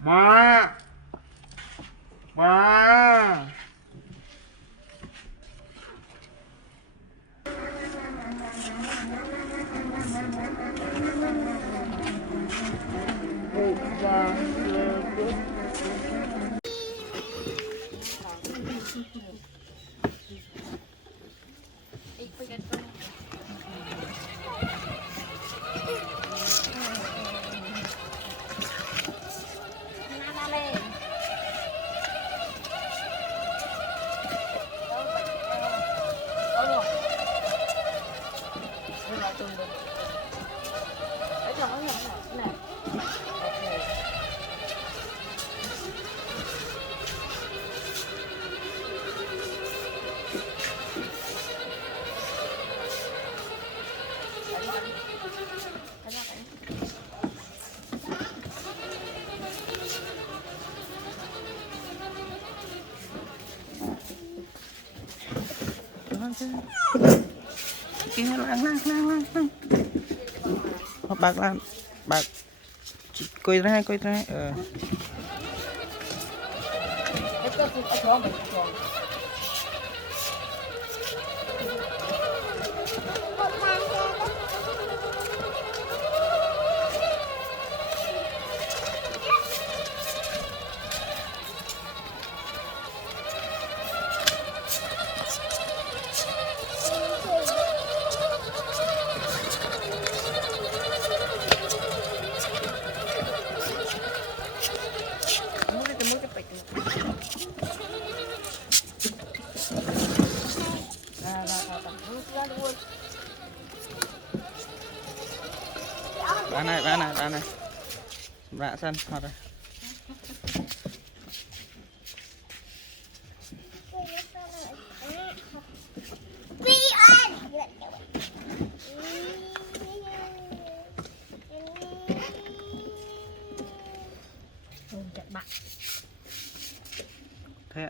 Má. Má. Kia lang bạc lan bạc coi ra bán này rạ sân hoạt rồi thế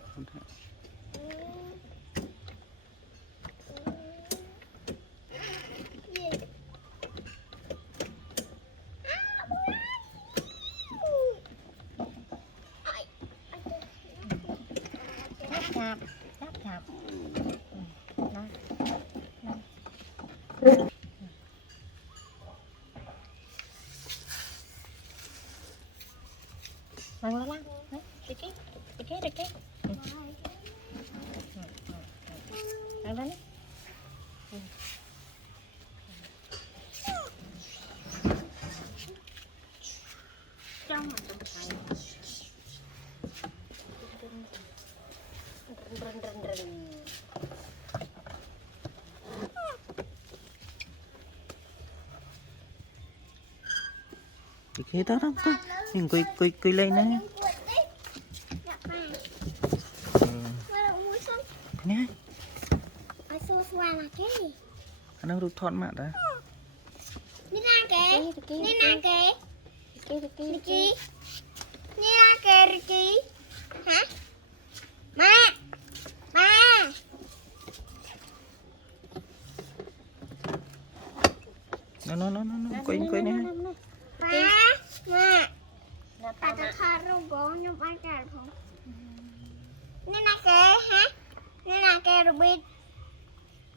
chạp lăng cái lăng lên trong mà trong thầy cái đó đó mình quay lên nè nè anh đang rút thon mạng đó đi ra kìa hả ba nó quay nè ba ta thà rong bò nhung ăn cả không nên là kìa hả nên là kìa rồi biết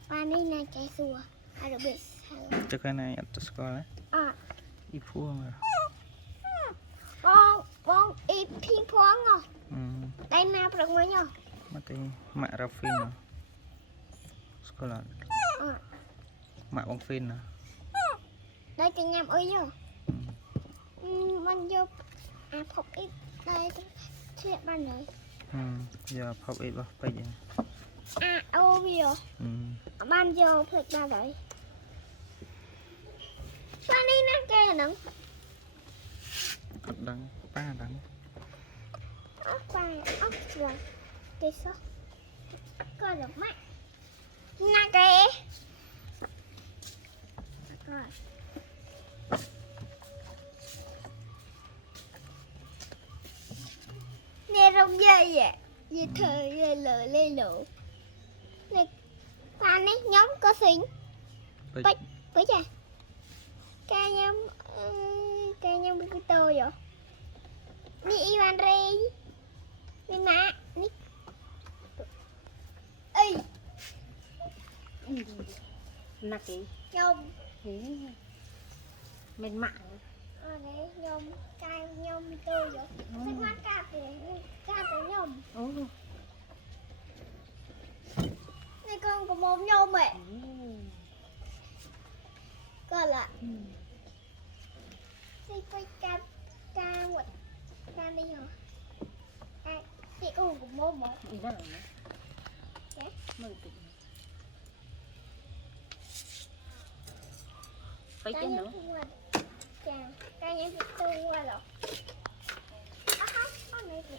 ba nên là kìa xùa rồi biết cho cái này ăn tất cả đấy đi phua mà con ít pin phong rồi đây mà được mấy nhở mà cái mạ ra phim mà Scotland mạ bóng phim nè đây cái nhầm ơi nhở mình vô phọc ít đây chuyện ban đấy giờ phọc ít vào bây giờ ô bây giờ ban vô phật ban đấy ban đi nó kê nè đắng ba đắng ba rồi cái số coi được mắt nè kê coi nè rong dây vậy dây thời lờ lê lộ nè pha này nhóm có xinh bấy chà ca nhóm cái tô vậy นี่อีวันเรยนี่นะนี่เอ้ย nạc cái ยม mềm mại อันนี้ยมกายยมตัวอยู่เป็นว่ากาบเลยกาบแต่ยม ồ ในกองกับมอมยมเอ้ยก็ละสิไปกาหมดกาดีเหรอไอ้ที่กองกับมอมหมด ý nào nhá Dạ. mời tụi Cái phải chân nữa chàng cái những việc tôi qua rồi con này gì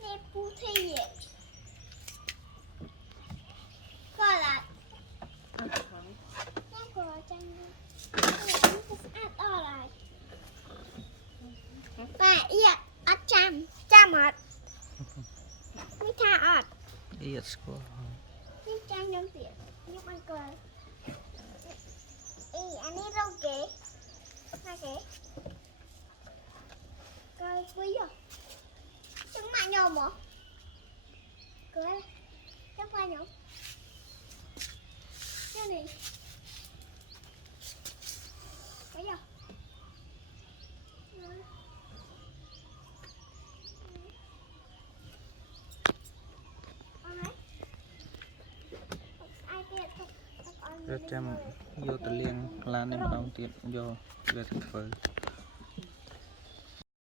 nè pu thi vậy coi là ăn khoảng nè coi chăng ăn to rồi bà iya ở chăm ọt mới tha ọt អៀតស្គាល់ nhưng chăng nhân tiện nhưng ăn cười ý anh ấy rau kể hai kể coi quý rồi chúng mà nhôm hả cười chắc phải nhôm cái này cái gì ai kia thật រត់ចាំយកទៅលាងឡាននេះម្ដងទៀតយកវាទៅធ្វើ